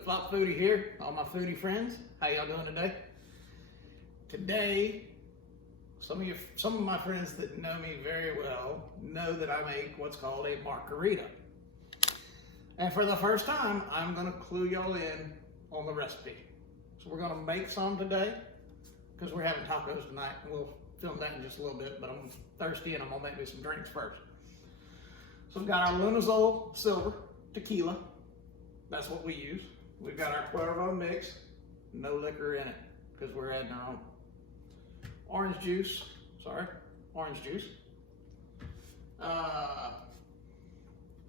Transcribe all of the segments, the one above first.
Flip-Flop Foodie here, all my foodie friends. How y'all doing today? Today, some of my friends that know me very well know that I make what's called a Markarita. And for the first time, I'm gonna clue y'all in on the recipe. So we're gonna make some today, because we're having tacos tonight, and we'll film that in just a little bit, but I'm thirsty and I'm gonna make me some drinks first. So we've got our Lunazol Silver Tequila. That's what we use. We've got our Cuervo mix, no liquor in it, because we're adding our own. Orange juice,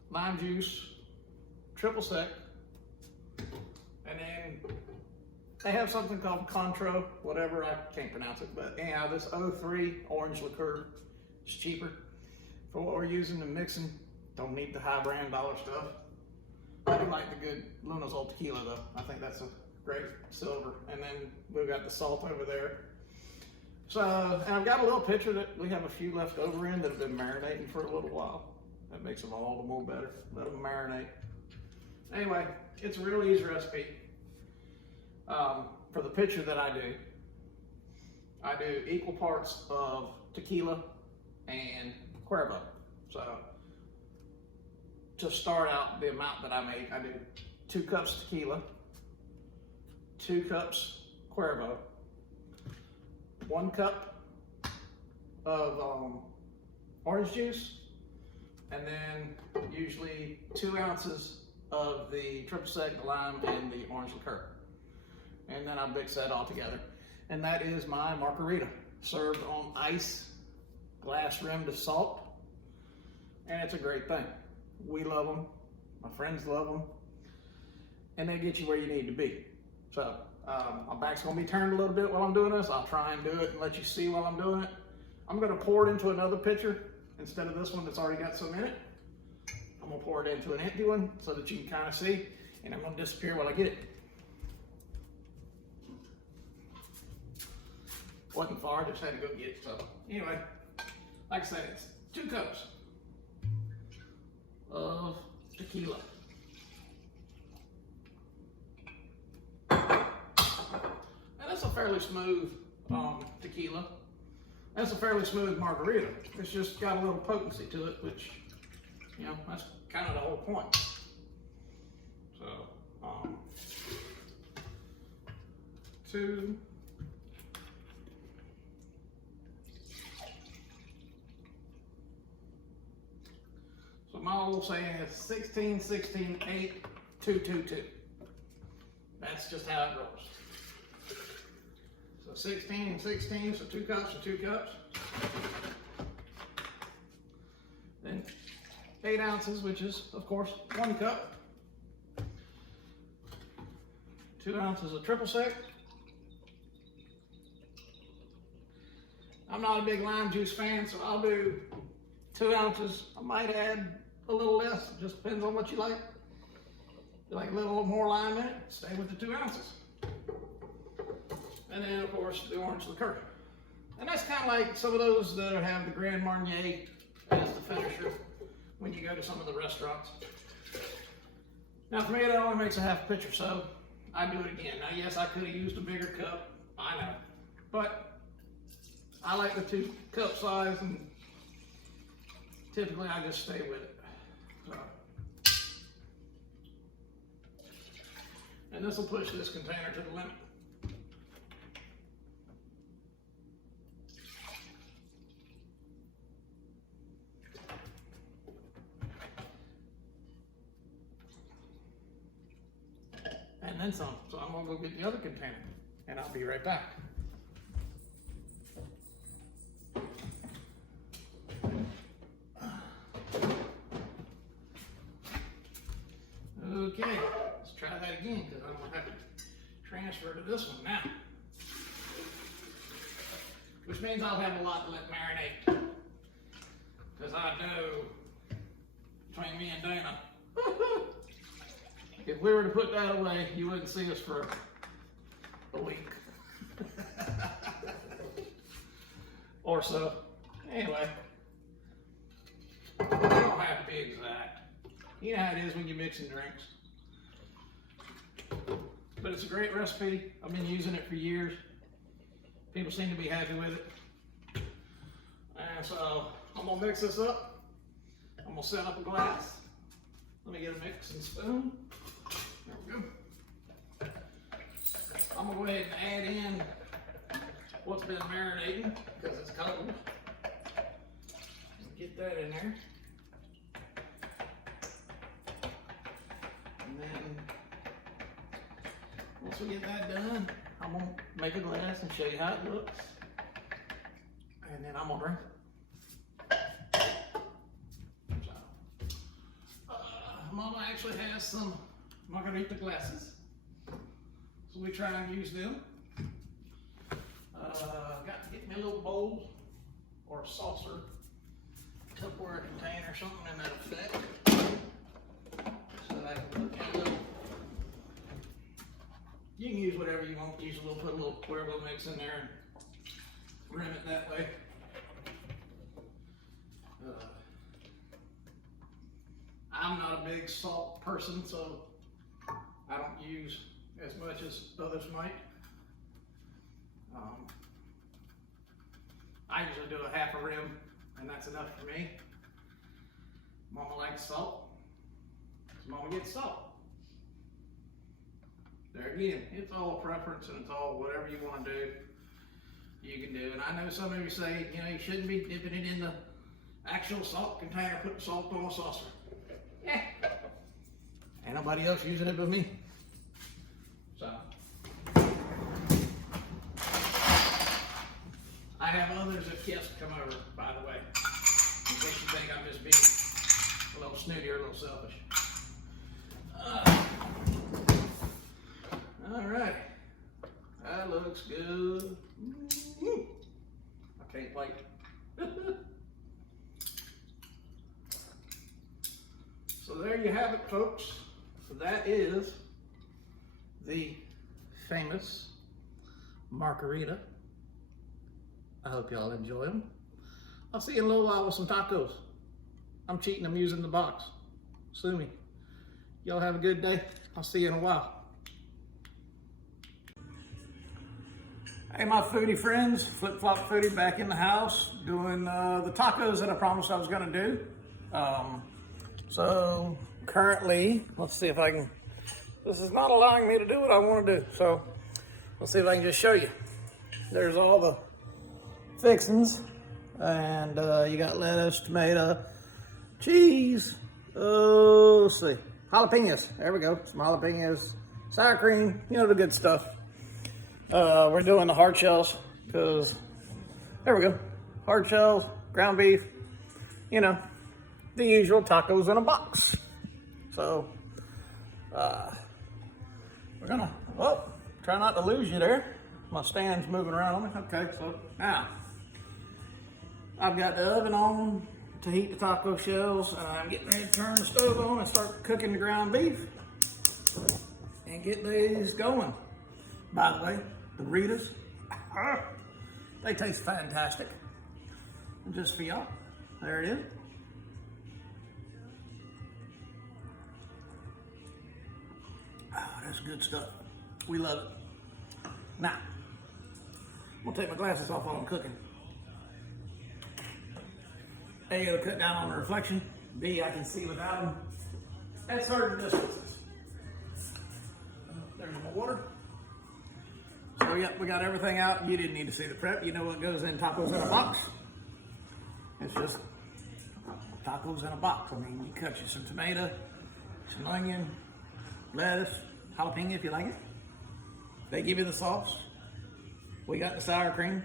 lime juice, triple sec, and then they have something called Contro, whatever, I can't pronounce it, but anyhow, this 03 orange liqueur is cheaper for what we're using and mixing. Don't need the high brand dollar stuff. I do like the good Lunazol tequila though. I think that's a great silver. And then we've got the salt over there. So, and I've got a little pitcher that we have a few left over in that have been marinating for a little while. That makes them all the more better. Let them marinate. Anyway, it's a real easy recipe. For the pitcher that I do equal parts of tequila and Cuervo. So, to start out the amount that I make, I do 2 cups tequila, 2 cups Cuervo, 1 cup of orange juice, and then usually 2 ounces of the triple sec, the lime, and the orange liqueur. And then I mix that all together. And that is my Markarita, served on ice, glass rimmed with salt, and it's a great thing. We love them, my friends love them, and they get you where you need to be. So my back's gonna be turned a little bit while I'm doing this. I'll try and do it and let you see while I'm doing it. I'm gonna pour it into another pitcher instead of this one that's already got some in it. I'm gonna pour it into an empty one so that you can kind of see, and I'm gonna disappear while I get it. Wasn't far, just had to go get it. So anyway, like I said, it's 2 cups of tequila. And that's a fairly smooth tequila. That's a fairly smooth margarita. It's just got a little potency to it, which, you know, that's kind of the whole point. So, 2. So my old saying is 16, 16, 8, 2, 2, 2. That's just how it goes. So 16 and 16, so 2 cups and 2 cups. Then 8 ounces, which is, of course, 1 cup. 2 ounces of triple sec. I'm not a big lime juice fan, so I'll do 2 ounces. I might add a little less, it just depends on what you like. You like a little more lime in it, stay with the 2 ounces. And then, of course, the orange liqueur. And that's kind of like some of those that have the Grand Marnier as the finisher when you go to some of the restaurants. Now, for me, that only makes a half pitcher, so I do it again. Now, yes, I could have used a bigger cup, I know. But I like the 2 cup size, and typically I just stay with it. So. And this will push this container to the limit. And then some. So I'm gonna go get the other container, and I'll be right back. Okay, let's try that again, because I'm gonna have to transfer to this one now. Which means I'll have a lot to let marinate. Because I know, between me and Dana, if we were to put that away, you wouldn't see us for a week. Or so. Anyway, you don't have to be exact. You know how it is when you're mixing drinks. but it's a great recipe. I've been using it for years. People seem to be happy with it. And so I'm gonna mix this up. I'm gonna set up a glass. Let me get a mixing spoon. There we go. I'm gonna go ahead and add in what's been marinating because it's cold. Get that in there. And then once we get that done, I'm gonna make a glass and show you how it looks. And then I'm gonna drink it. So, Mama actually has some Markarita glasses, so we try and use them. Got to get me a little bowl or a saucer, Tupperware container, something in that effect, so that I can put my little. You can use whatever you want. Use put a little Cuervo mix in there and rim it that way. I'm not a big salt person, so I don't use as much as others might. I usually do a half a rim, and that's enough for me. Mama likes salt, so Mama gets salt. There again, it's all preference, and it's all whatever you want to do, you can do. And I know some of you say, you know, you shouldn't be dipping it in the actual salt container, putting salt on a saucer. Yeah, ain't nobody else using it but me. So, I have others of guests come over, by the way, in case you think I'm just being a little snooty or a little selfish. All right, that looks good. I can't wait. So there you have it, folks. That is the famous Markarita. I hope y'all enjoy them. I'll see you in a little while with some tacos. I'm cheating, I'm using the box. Sue me. Y'all have a good day. I'll see you in a while. Hey, my foodie friends, Flip Flop Foodie back in the house doing the tacos that I promised I was gonna do. So currently, let's see if I can, this is not allowing me to do what I want to do. So let's see if I can just show you. There's all the fixings, and you got lettuce, tomato, cheese, let's see, jalapenos, there we go, some jalapenos, sour cream, you know, the good stuff. We're doing the hard shells, because, there we go, hard shells, ground beef, you know, the usual tacos in a box. So, we're gonna, oh, try not to lose you there. My stand's moving around on me. Okay, so now, I've got the oven on to heat the taco shells, and I'm getting ready to turn the stove on and start cooking the ground beef and get these going. By the way, the Ritas, they taste fantastic. And just for y'all, there it is. Oh, that's good stuff. We love it. Now, I'm gonna take my glasses off while I'm cooking. A, it'll cut down on the reflection. B, I can see without them at certain distances. There's my water. So we got everything out. You didn't need to see the prep. You know what goes in tacos in a box. It's just tacos in a box. I mean, you cut you some tomato, some onion, lettuce, jalapeno if you like it. They give you the sauce. We got the sour cream.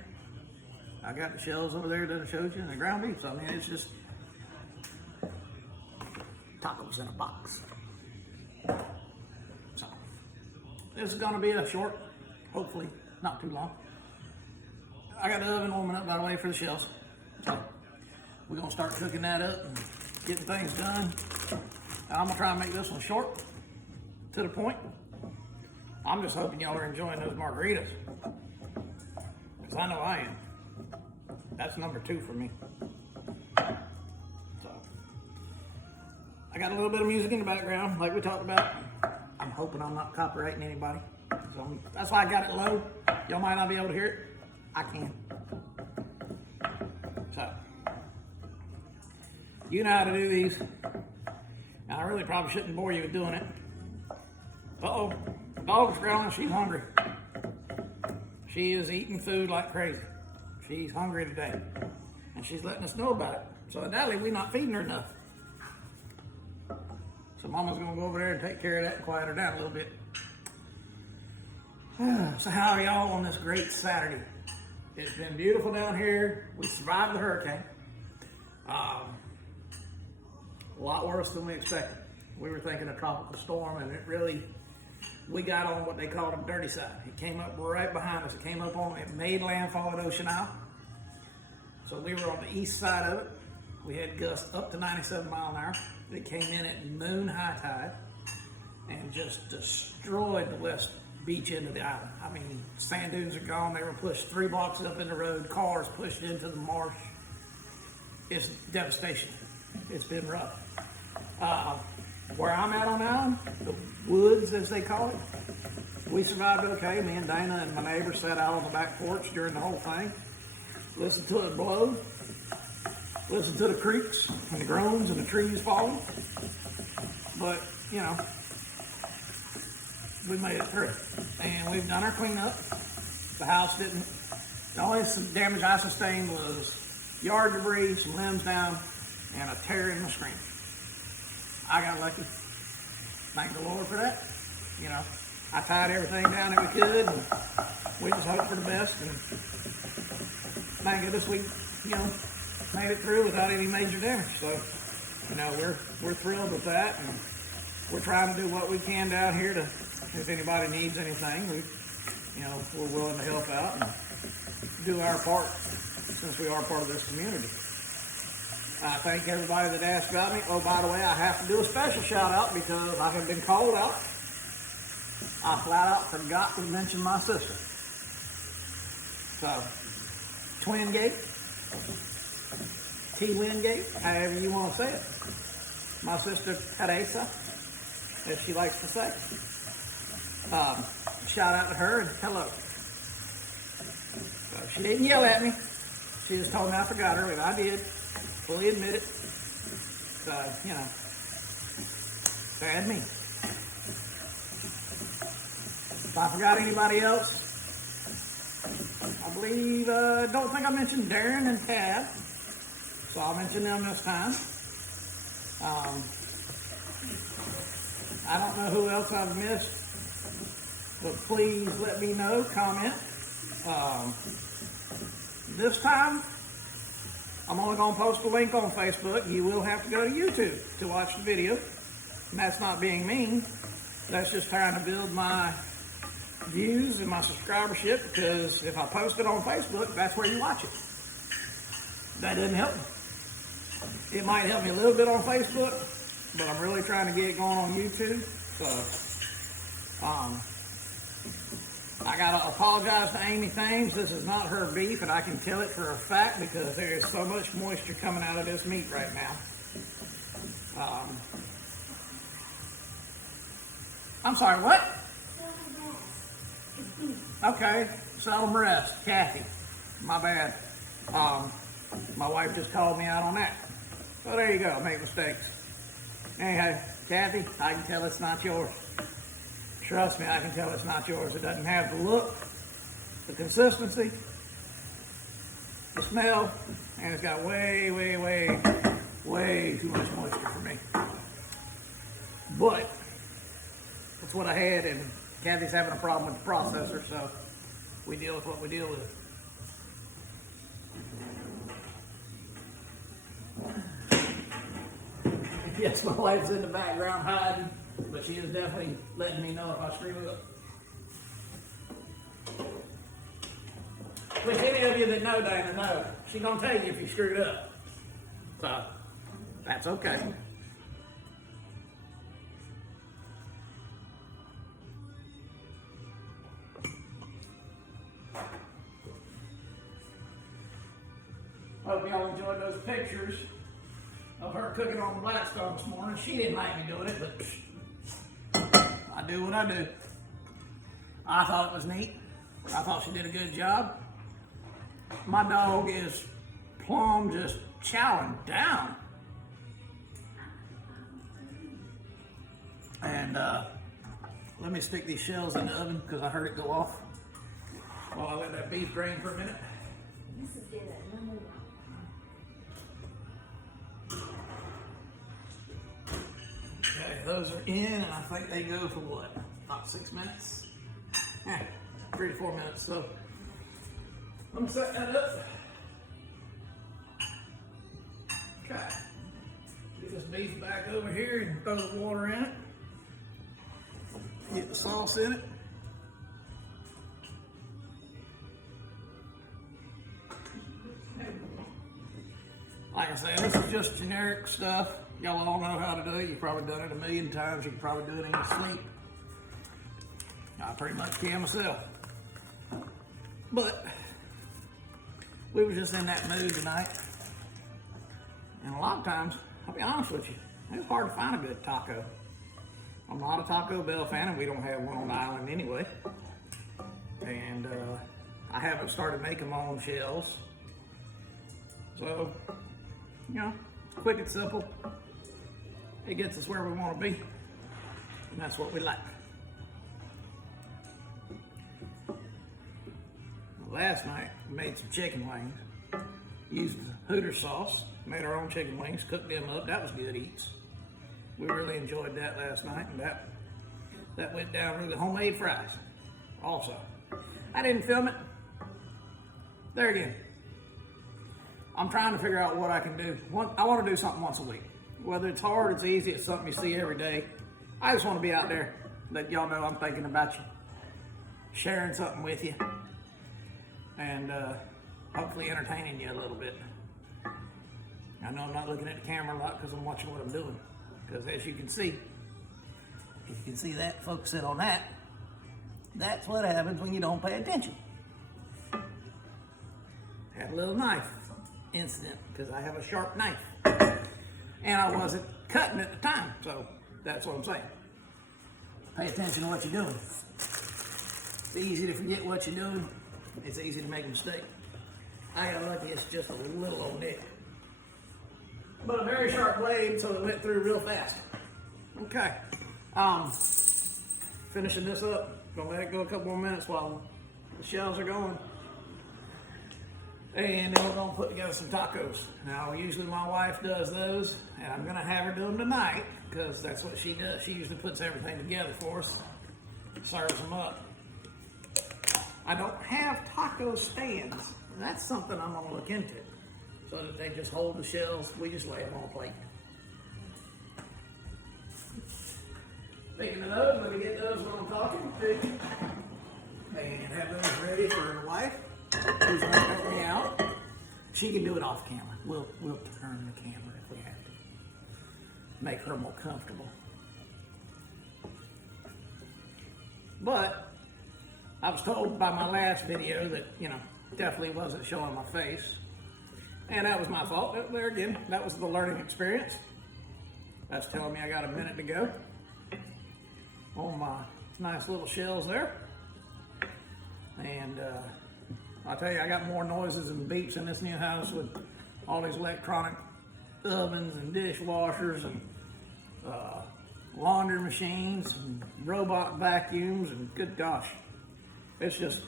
I got the shells over there that I showed you and the ground beef. So I mean, it's just tacos in a box. So this is gonna be a short, hopefully not too long. I got the oven warming up, by the way, for the shells. So we're gonna start cooking that up and getting things done. And I'm gonna try and make this one short, to the point. I'm just hoping y'all are enjoying those margaritas, because I know I am. That's number 2 for me. So I got a little bit of music in the background, like we talked about. I'm hoping I'm not copyrighting anybody. So that's why I got it low. Y'all might not be able to hear it. I can. So, you know how to do these. Now, I really probably shouldn't bore you with doing it. Uh-oh, the dog's growling, she's hungry. She is eating food like crazy. She's hungry today. And she's letting us know about it. So evidently we're not feeding her enough. So Mama's gonna go over there and take care of that and quiet her down a little bit. So how are y'all on this great Saturday? It's been beautiful down here. We survived the hurricane. A lot worse than we expected. We were thinking a tropical storm, and we got on what they call the dirty side. It came up right behind us. It made landfall at Ocean Isle. So we were on the east side of it. We had gusts up to 97 miles an hour. It came in at noon high tide and just destroyed the west beach end of the island. I mean, sand dunes are gone. They were pushed 3 blocks up in the road. Cars pushed into the marsh. It's devastation. It's been rough. Where I'm at on the island, the woods as they call it, we survived okay. Me and Dana and my neighbor sat out on the back porch during the whole thing. Listened to it blow. Listened to the creaks and the groans and the trees falling. But, you know, we made it through. And we've done our cleanup. The house didn't, the only damage I sustained was yard debris, some limbs down, and a tear in my screen. I got lucky. Thank the Lord for that. You know, I tied everything down that we could, and we just hoped for the best. And thank goodness we, you know, made it through without any major damage. So, you know, we're thrilled with that, and we're trying to do what we can down here to, if anybody needs anything, we're willing to help out and do our part since we are part of this community. I thank everybody that asked about me. Oh, by the way, I have to do a special shout out because I have been called out. I flat out forgot to mention my sister. So, Twin Gate, T-Wingate, however you want to say it. My sister Teresa, as she likes to say. Shout out to her and hello. So she didn't yell at me. She just told me I forgot her, and I did. Fully admit it. So, you know, bad me. If I forgot anybody else, I believe, don't think I mentioned Darren and Tab, so I'll mention them this time. I don't know who else I've missed, but please let me know, comment. This time, I'm only going to post a link on Facebook. You will have to go to YouTube to watch the video. And that's not being mean. That's just trying to build my views and my subscribership, because if I post it on Facebook, that's where you watch it. That doesn't help me. It might help me a little bit on Facebook, but I'm really trying to get it going on YouTube. So, I gotta apologize to Amy Thames. This is not her beef, and I can tell it for a fact because there is so much moisture coming out of this meat right now. I'm sorry, what? Okay, seldom rest. Kathy, my bad. My wife just called me out on that. So there you go, I make mistakes. Anyhow, Kathy, I can tell it's not yours. Trust me, I can tell it's not yours. It doesn't have the look, the consistency, the smell, and it's got way, way, way, way too much moisture for me. But that's what I had, and Kathy's having a problem with the processor, so we deal with what we deal with. Yes, my wife's in the background hiding, but she is definitely letting me know if I screw up. Which any of you that know Dana know, she's gonna tell you if you screwed up. So, that's okay. Hope y'all enjoyed those pictures of her cooking on the Blackstone this morning. She didn't like me doing it, but I do what I do. I thought it was neat. I thought she did a good job. My dog is plumb just chowing down. And let me stick these shells in the oven because I heard it go off while I let that beef drain for a minute. Okay, those are in, and I think they go for what? About 6 minutes? Yeah, 3 to 4 minutes. So I'm gonna set that up. Okay. Get this beef back over here and throw the water in it. Get the sauce in it. Like I said, this is just generic stuff. Y'all all know how to do it. You've probably done it a million times. You can probably do it in your sleep. I pretty much can myself. But we were just in that mood tonight. And a lot of times, I'll be honest with you, it's hard to find a good taco. I'm not a Taco Bell fan, and we don't have one on the island anyway. And I haven't started making my own shells. So, you know, quick and simple. It gets us where we want to be. And that's what we like. Last night, we made some chicken wings. Used the Hooter sauce. Made our own chicken wings, cooked them up. That was good eats. We really enjoyed that last night, and that went down really. Homemade fries also. I didn't film it. There again. I'm trying to figure out what I can do. I want to do something once a week. Whether it's hard, it's easy, it's something you see every day. I just want to be out there, let y'all know I'm thinking about you, sharing something with you, and hopefully entertaining you a little bit. I know I'm not looking at the camera a lot because I'm watching what I'm doing. Because as you can see, if you can see that, focus it on that, that's what happens when you don't pay attention. Had a little knife incident because I have a sharp knife. And I wasn't cutting at the time, so that's what I'm saying. Pay attention to what you're doing. It's easy to forget what you're doing. It's easy to make a mistake. I got lucky, it's just a little old nick. But a very sharp blade, so it went through real fast. Okay. Finishing this up. Gonna let it go a couple more minutes while the shells are going. And then we're gonna put together some tacos. Now, usually my wife does those, and I'm gonna have her do them tonight, because that's what she does. She usually puts everything together for us, serves them up. I don't have taco stands. That's something I'm gonna look into, so that they just hold the shells. We just lay them on a plate. Speaking of those, let me get those when I'm talking to, and have those ready for her wife, who's gonna help me out. She can do it off camera. We'll turn the camera if we have to. Make her more comfortable. But I was told by my last video that, you know, definitely wasn't showing my face. And that was my fault. There again, that was the learning experience. That's telling me I got a minute to go on my nice little shells there. And I'll tell you, I got more noises and beeps in this new house with all these electronic ovens and dishwashers and laundry machines and robot vacuums, and good gosh, it's just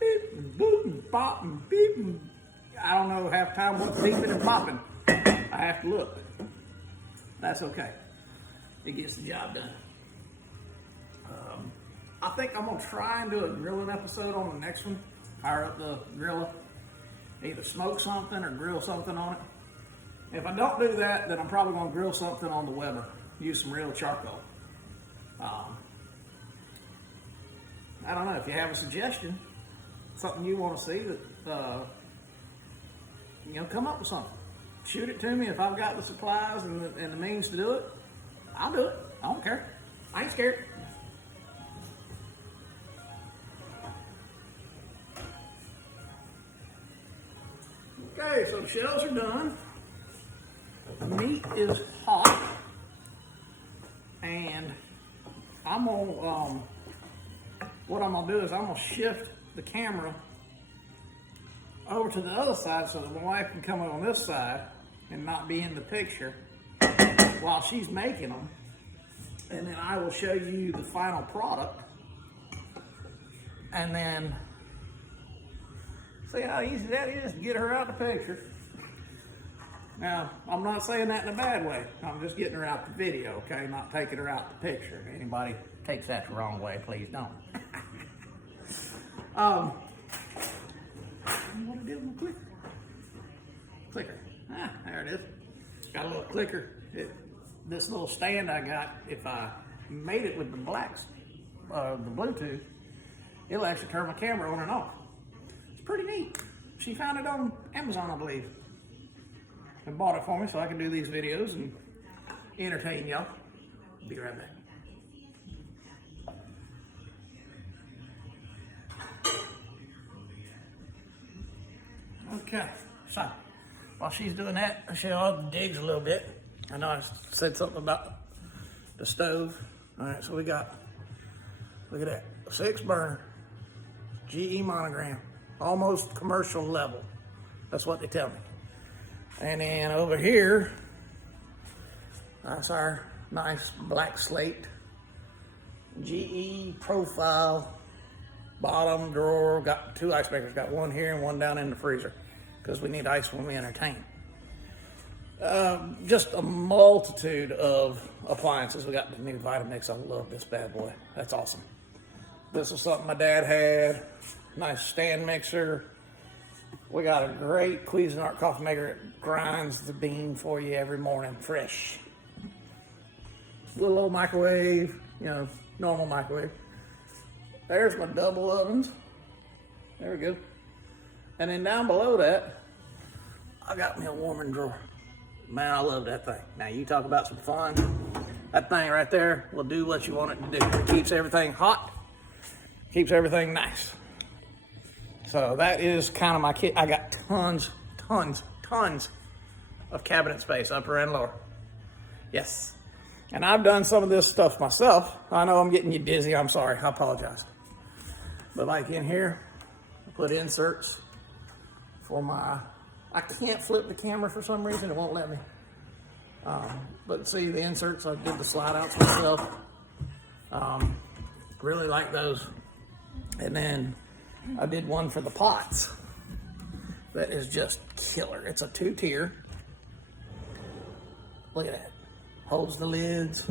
beep and boop and pop and beep and I don't know half the time what's beeping and popping. I have to look. That's okay. It gets the job done. I think I'm gonna try and do a grilling episode on the next one. Fire up the griller, either smoke something or grill something on it. If I don't do that, then I'm probably gonna grill something on the Weber. Use some real charcoal. I don't know, if you have a suggestion, something you want to see, that you know, come up with something. Shoot it to me. If I've got the supplies and the means to do it, I'll do it. I don't care. I ain't scared. Okay, so the shells are done. The meat is hot, and I'm gonna what I'm gonna do is I'm gonna shift the camera over to the other side so that my wife can come on this side and not be in the picture while she's making them. And then I will show you the final product. And then see how easy that is to get her out the picture. Now, I'm not saying that in a bad way. I'm just getting her out the video, okay? Not taking her out the picture. If anybody takes that the wrong way, please don't. What do I do with my clicker? Clicker. Ah, there it is. Got a little clicker. This little stand I got, if I made it with the the Bluetooth, it'll actually turn my camera on and off. It's pretty neat. She found it on Amazon, I believe, and bought it for me so I can do these videos and entertain y'all. Be right back. Okay, so while she's doing that, I'll show you all the digs a little bit. I know I said something about the stove. All right, so we got, look at that, 6 burner, GE monogram, almost commercial level. That's what they tell me. And then over here, that's our nice black slate, GE profile, bottom drawer. Got 2 ice makers, got one here and one down in the freezer because we need ice when we entertain. Just a multitude of appliances. We got the new Vitamix. I love this bad boy. That's awesome. This is something my dad had. Nice stand mixer. We got a great Cuisinart coffee maker. It grinds the bean for you every morning, fresh. Little old microwave, you know, normal microwave. There's my double ovens. There we go. And then down below that, I got me a warming drawer. Man, I love that thing. Now you talk about some fun. That thing right there will do what you want it to do. It keeps everything hot, keeps everything nice. So that is kind of my kit. I got tons of cabinet space, upper and lower. Yes. And I've done some of this stuff myself. I know I'm getting you dizzy. I'm sorry. I apologize. But like in here, I put inserts for my, I can't flip the camera for some reason. It won't let me. But see the inserts, I did the slide outs myself. Really like those. And then I did one for the pots that is just killer. It's a 2-tier. Look at that. Holds the lids,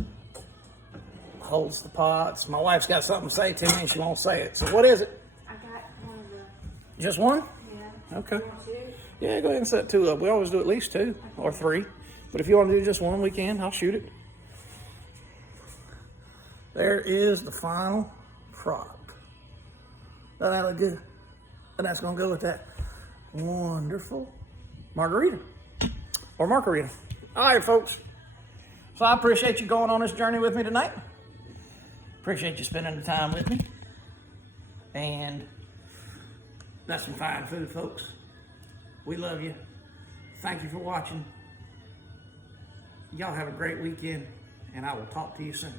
holds the pots. My wife's got something to say to me and she won't say it. So what is it? I got one of the... Just one? Yeah. Okay. Yeah, go ahead and set 2 up. We always do at least 2 or 3. But if you want to do just one, we can. I'll shoot it. There is the final product. Doesn't that look good? And that's going to go with that wonderful Margarita. Or Markarita. All right, folks. So I appreciate you going on this journey with me tonight. Appreciate you spending the time with me. And that's some fine food, folks. We love you. Thank you for watching. Y'all have a great weekend, and I will talk to you soon.